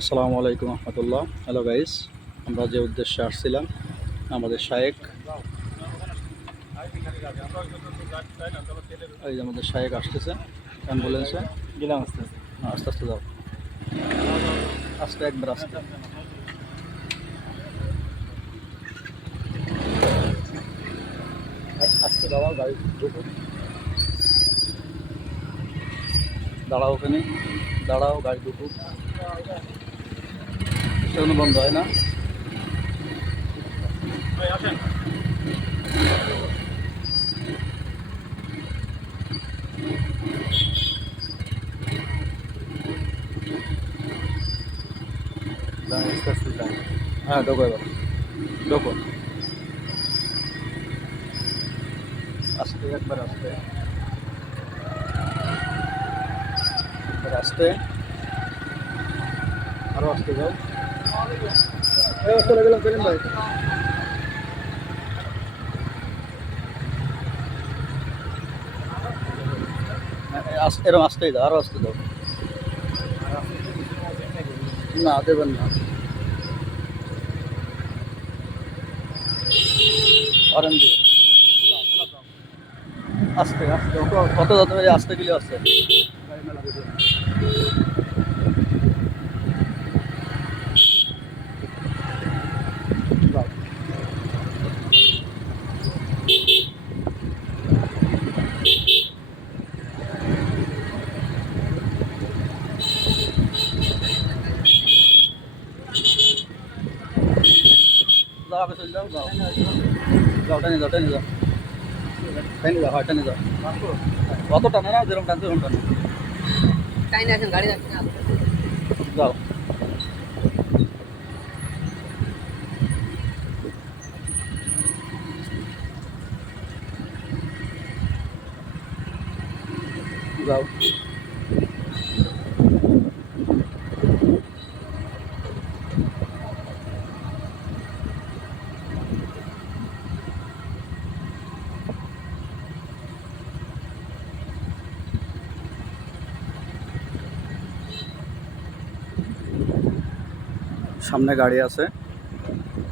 আসসালামু আলাইকুম রহমতুল্লাহ। Hello guys আমরা যে উদ্দেশ্যে আসছিলাম আমাদের শায়েক। এই যে আমাদের শায়েক আসতেছে অ্যাম্বুলেন্সে। গেলাম আস্তে আস্তে। হ্যাঁ, আস্তে আস্তে যাও। আস্তে একবার আস্তে। আস্তে দাঁড়াও গাড়ি ঢুকুন দাঁড়াও ওখানে। দাঁড়াও গাড়ি ঢুকুক। সেগুলো বন্ধ হয় না। হ্যাঁ ঢোকো এবার। ঢোকো। আস্তে একবার আস্তে। একবার আস্তে। আরও আস্তে যাও। চলে গেলাম এরকম দাও, আরও আসতে দাও। না, দেবেন না। আস্তে আস্তে। কত- যত আস্তে গেলে আসছে যাও আগে চলে যাও যাও যাও টেনে যাও টেনে যাও টেনে যাও হয় টেনে যাও অত টানে না যেরকম টানছে সেরকম টানে তাই না এখন গাড়ি যাচ্ছে না যাও যাও সামনে গাড়ি আছে।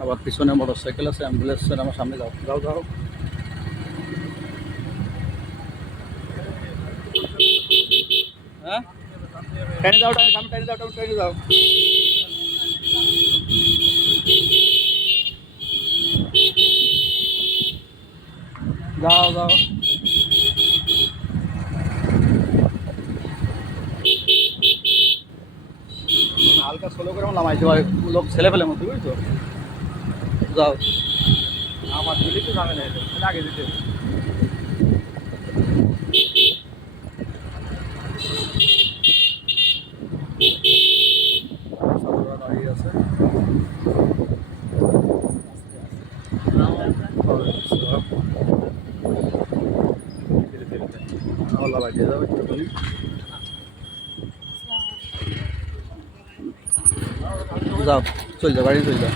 আবার পিছনে মোটর সাইকেল আছে অ্যাম্বুলেন্সের আমার সামনে যাও যাও যাও। হ্যাঁ? টেনে যাও টেনে সামনে টেনে যাও টেনে টেনে যাও। যাও যাও। স্লো করে নামাইতে হয় লোক ছেলে ফেলে মতো, বুঝছ? যাও। আমার দিলে তো যাবে না আগে হবে। ছাত্ররা দাঁড়িয়ে আছে। আল্লাহ বাড়িয়ে যাও একটুখানি যাও চল যাও গাড়ি চল যাও